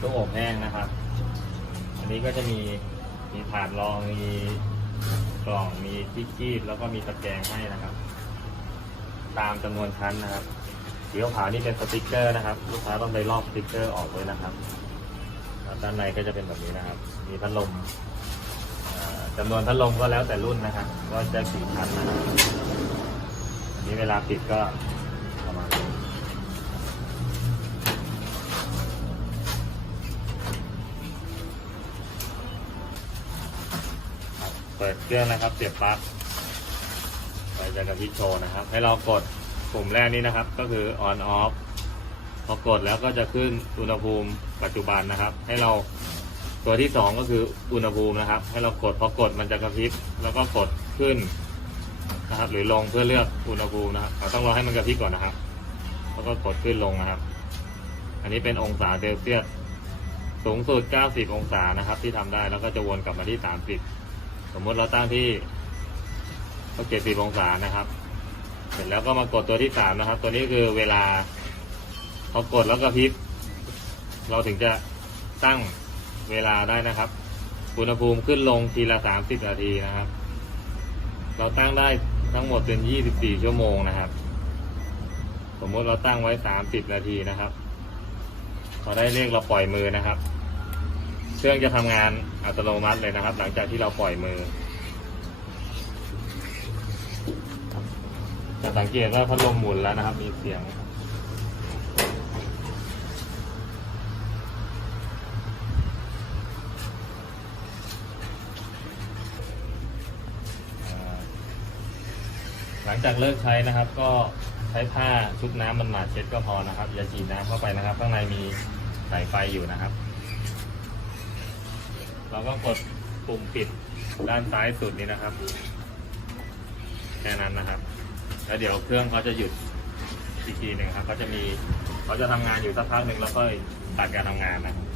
ตู้อบแห้งนะครับ อันนี้ก็จะมีมีถาดรองมีกล่องมีที่คีบแล้วก็มีตะแกรงให้นะครับ ตามจำนวนชั้นนะครับสีขาวนี่เป็นสติกเกอร์นะครับ ลูกค้าต้องไปลอกสติกเกอร์ออกด้วยนะครับด้านในก็จะเป็นแบบนี้นะครับ มีพัดลมจำนวนพัดลมก็แล้วแต่รุ่นนะครับว่าจะกี่ชั้นนะครับอันนี้เวลาปิดก็ เปิดเครื่องนะครับ เสียบปลั๊กไปจะกระพริบโชว์นะครับ ให้เรากดปุ่มแรกนี้นะครับ ก็คือ on off พอกดแล้วก็จะขึ้นอุณหภูมิปัจจุบันนะครับ ให้เราตัวที่สองก็คืออุณหภูมินะครับ ให้เรากดพอกดมันจะกระพริบแล้วก็กดขึ้นนะครับ หรือลงเพื่อเลือกอุณหภูมินะครับเราต้องรอให้มันกระพริบก่อนนะครับ แล้วก็กดขึ้นลงนะครับ อันนี้เป็นองศาเซลเซียสสูงสุด 90 องศานะครับ ที่ทำได้แล้วก็จะวนกลับมาที่ 30ส มมติเราตั้งที่ก็เจ็ดสิบองศานะครับ เสร็จแล้วก็มากดตัวที่สามนะครับ ตัวนี้คือเวลาพอกดแล้วก็พริบ เราถึงจะตั้งเวลาได้นะครับอุณหภูมิขึ้นลงทีละสามสิบนาทีนะครับ เราตั้งได้ทั้งหมดเป็นยี่สิบสี่ชั่วโมงนะครับ สมมติเราตั้งไว้สามสิบนาทีนะครับ พอได้เลขเราปล่อยมือนะครับ เครื่องจะทำงานอัตโนมัติเลยนะครับ หลังจากที่เราปล่อยมือจะสังเกตว่าพัดลมหมุนแล้วนะครับ มีเสียง หลังจากเลิกใช้นะครับ ก็ใช้ผ้าชุบน้ำมันหมาดเช็ดก็พอนะครับ อย่าฉีดน้ำเข้าไปนะครับ ข้างในมีสายไฟอยู่นะครับ เราก็กดปุ่มปิดด้านซ้ายสุดนี้นะครับ แค่นั้นนะครับ แล้วเดี๋ยวเครื่องเขาจะหยุดอีกทีหนึ่งครับเขาจะมีเขาจะทำงานอยู่สักพักหนึ่งแล้วก็ตัดการทำงานนะครับ